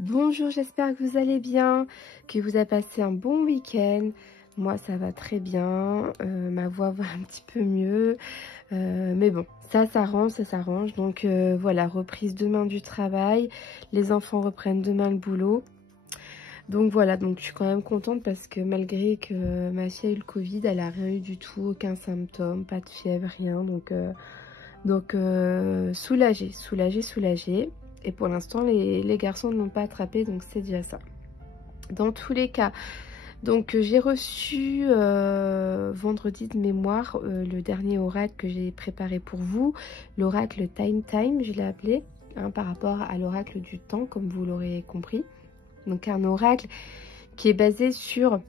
Bonjour, j'espère que vous allez bien, que vous avez passé un bon week-end. Moi, ça va très bien. Ma voix va un petit peu mieux. Mais bon, ça s'arrange, ça s'arrange. Donc voilà, reprise demain du travail. Les enfants reprennent demain le boulot. Donc voilà, donc je suis quand même contente parce que malgré que ma fille a eu le Covid, elle a rien eu du tout, aucun symptôme, pas de fièvre, rien. Donc soulagée, soulagée, soulagée. Et pour l'instant, les garçons ne l'ont pas attrapé, donc c'est déjà ça. Dans tous les cas, donc j'ai reçu vendredi de mémoire le dernier oracle que j'ai préparé pour vous. L'oracle Time Time, je l'ai appelé, hein, par rapport à l'oracle du temps, comme vous l'aurez compris. Donc un oracle qui est basé sur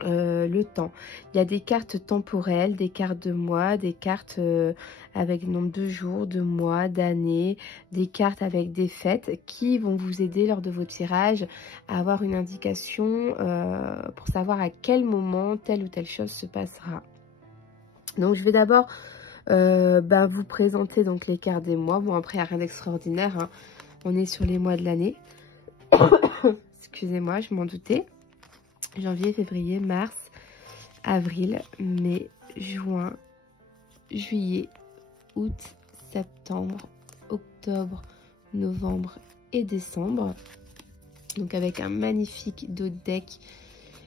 le temps. Il y a des cartes temporelles, des cartes de mois, des cartes avec le nombre de jours, de mois, d'années, des cartes avec des fêtes qui vont vous aider lors de vos tirages à avoir une indication pour savoir à quel moment telle ou telle chose se passera. Donc je vais d'abord vous présenter donc les cartes des mois. Bon, après il n'y a rien d'extraordinaire, hein. On est sur les mois de l'année. Excusez-moi, je m'en doutais. Janvier, février, mars, avril, mai, juin, juillet, août, septembre, octobre, novembre et décembre. Donc avec un magnifique dos de deck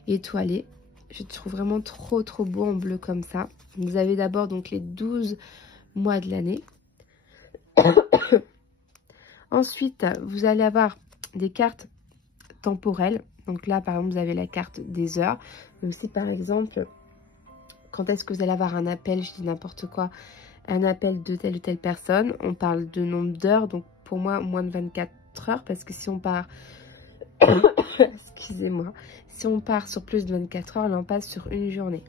étoilé. Je trouve vraiment trop beau en bleu comme ça. Vous avez d'abord donc les 12 mois de l'année. Ensuite, vous allez avoir des cartes temporelles. Donc là, par exemple, vous avez la carte des heures. Mais aussi, par exemple, quand est-ce que vous allez avoir un appel, je dis n'importe quoi, un appel de telle ou telle personne. On parle de nombre d'heures. Donc pour moi, moins de 24 heures. Parce que si on part... Excusez-moi. Si on part sur plus de 24 heures, là, on passe sur une journée.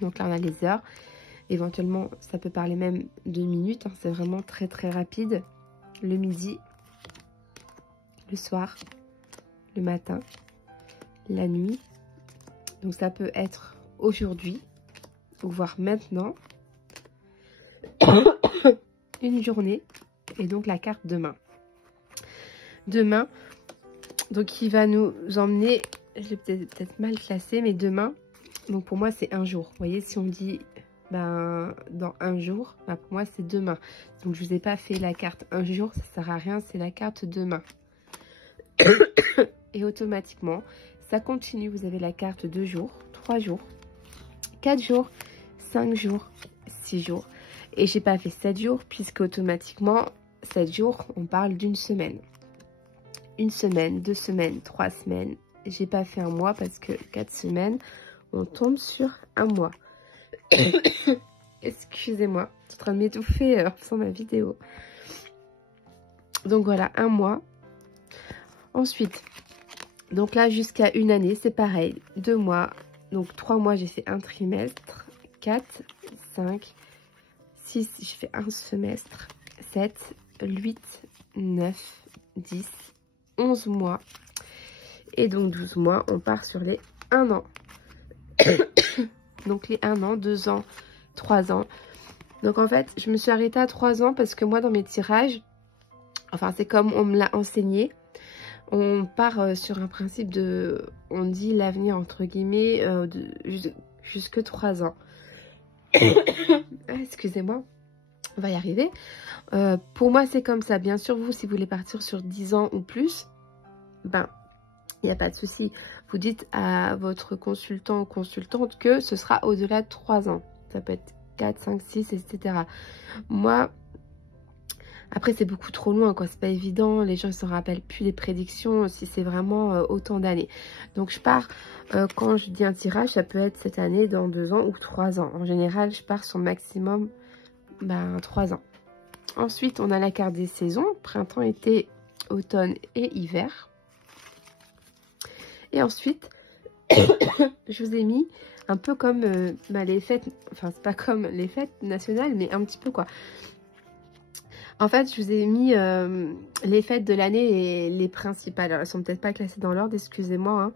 Donc là, on a les heures. Éventuellement, ça peut parler même de minutes. Hein. C'est vraiment très rapide. Le midi, le soir, le matin, la nuit. Donc ça peut être aujourd'hui, ou voire maintenant, une journée, et donc la carte demain. Demain, donc qui va nous emmener, je l'ai peut-être mal classé, mais demain, donc pour moi c'est un jour. Vous voyez, si on dit dans un jour, pour moi c'est demain. Donc je vous ai pas fait la carte un jour, ça sert à rien, c'est la carte demain. Et automatiquement, ça continue. Vous avez la carte 2 jours, 3 jours, 4 jours, 5 jours, 6 jours. Et j'ai pas fait 7 jours, puisque automatiquement, 7 jours, on parle d'une semaine. Une semaine, 2 semaines, 3 semaines. J'ai pas fait un mois parce que 4 semaines, on tombe sur un mois. Excusez-moi, je suis en train de m'étouffer en faisant ma vidéo. Donc voilà, un mois. Ensuite, donc là, jusqu'à une année, c'est pareil. 2 mois, donc 3 mois, j'ai fait un trimestre. 4, 5, 6, j'ai fait un semestre. 7, 8, 9, 10, 11 mois. Et donc 12 mois, on part sur les 1 an. Donc les 1 an, 2 ans, 3 ans. Donc en fait, je me suis arrêtée à 3 ans parce que moi, dans mes tirages, enfin, c'est comme on me l'a enseigné. On part sur un principe de, on dit l'avenir entre guillemets, jusque 3 ans. Excusez-moi, on va y arriver. Pour moi, c'est comme ça. Bien sûr, vous, si vous voulez partir sur 10 ans ou plus, il n'y a pas de souci. Vous dites à votre consultant ou consultante que ce sera au-delà de 3 ans. Ça peut être 4, 5, 6, etc. Moi... Après, c'est beaucoup trop loin, quoi. C'est pas évident. Les gens ne se rappellent plus les prédictions si c'est vraiment autant d'années. Donc, je pars, quand je dis un tirage, ça peut être cette année, dans 2 ans ou 3 ans. En général, je pars sur maximum 3 ans. Ensuite, on a la carte des saisons. Printemps, été, automne et hiver. Et ensuite, je vous ai mis un peu comme les fêtes. Enfin, c'est pas comme les fêtes nationales, mais un petit peu, quoi. En fait, je vous ai mis les fêtes de l'année, les principales. Alors, elles sont peut-être pas classées dans l'ordre, excusez-moi. Hein.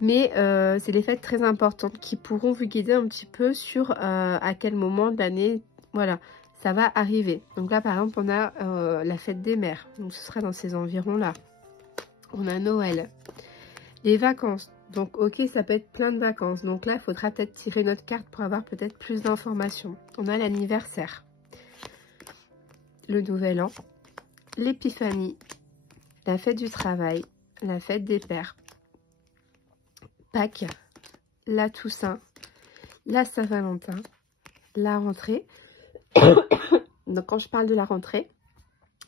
Mais c'est des fêtes très importantes qui pourront vous guider un petit peu sur à quel moment de l'année, voilà, ça va arriver. Donc là, par exemple, on a la fête des mères. Donc, ce sera dans ces environs-là. On a Noël. Les vacances. Donc, ok, ça peut être plein de vacances. Donc là, il faudra peut-être tirer notre carte pour avoir peut-être plus d'informations. On a l'anniversaire. Le nouvel an. L'épiphanie. La fête du travail. La fête des pères. Pâques. La Toussaint. La Saint-Valentin. La rentrée. Donc, quand je parle de la rentrée,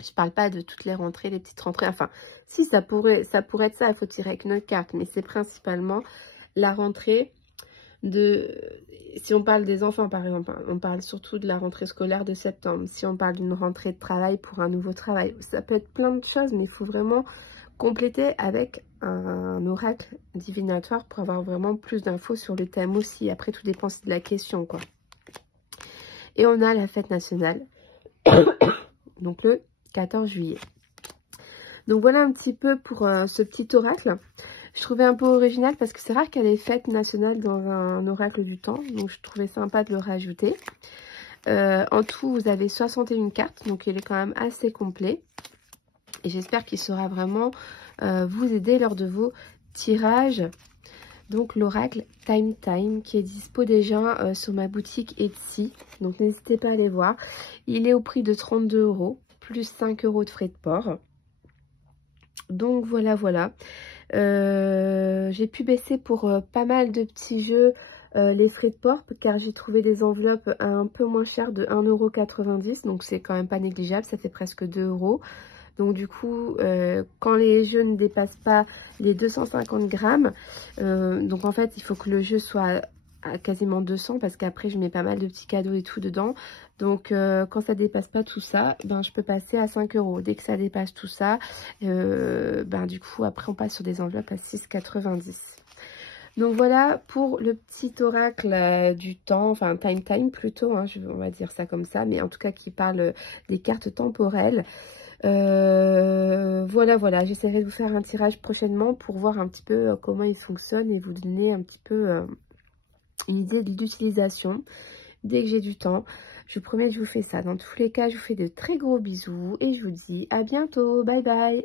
je parle pas de toutes les rentrées, les petites rentrées. Enfin, si, ça pourrait être ça. Il faut tirer avec notre carte. Mais c'est principalement la rentrée de... Si on parle des enfants, par exemple, on parle surtout de la rentrée scolaire de septembre. Si on parle d'une rentrée de travail pour un nouveau travail, ça peut être plein de choses. Mais il faut vraiment compléter avec un oracle divinatoire pour avoir vraiment plus d'infos sur le thème aussi. Après, tout dépend de la question, quoi. Et on a la fête nationale. Donc, le 14 juillet. Donc voilà un petit peu pour ce petit oracle. Je trouvais un peu original parce que c'est rare qu'il y ait des fêtes nationales dans un oracle du temps. Donc je trouvais sympa de le rajouter. En tout, vous avez 61 cartes. Donc il est quand même assez complet. Et j'espère qu'il saura vraiment vous aider lors de vos tirages. Donc l'oracle Time Time qui est dispo déjà sur ma boutique Etsy. Donc n'hésitez pas à aller voir. Il est au prix de 32 € plus 5 € de frais de port. Donc voilà, voilà. J'ai pu baisser pour pas mal de petits jeux les frais de port car j'ai trouvé des enveloppes un peu moins chères de 1,90 €. Donc c'est quand même pas négligeable, ça fait presque 2 €. Donc du coup, quand les jeux ne dépassent pas les 250 grammes, donc en fait il faut que le jeu soit à quasiment 200 parce qu'après je mets pas mal de petits cadeaux et tout dedans. Donc quand ça dépasse pas tout ça, ben je peux passer à 5 €. Dès que ça dépasse tout ça, ben du coup après on passe sur des enveloppes à 6,90 €. Donc voilà pour le petit oracle du temps, enfin time plutôt, hein, on va dire ça comme ça, mais en tout cas qui parle des cartes temporelles. Voilà, voilà, j'essaierai de vous faire un tirage prochainement pour voir un petit peu comment il fonctionne et vous donner un petit peu une idée de l'utilisation dès que j'ai du temps. Je vous promets que je vous fais ça. Dans tous les cas, je vous fais de très gros bisous et je vous dis à bientôt. Bye bye.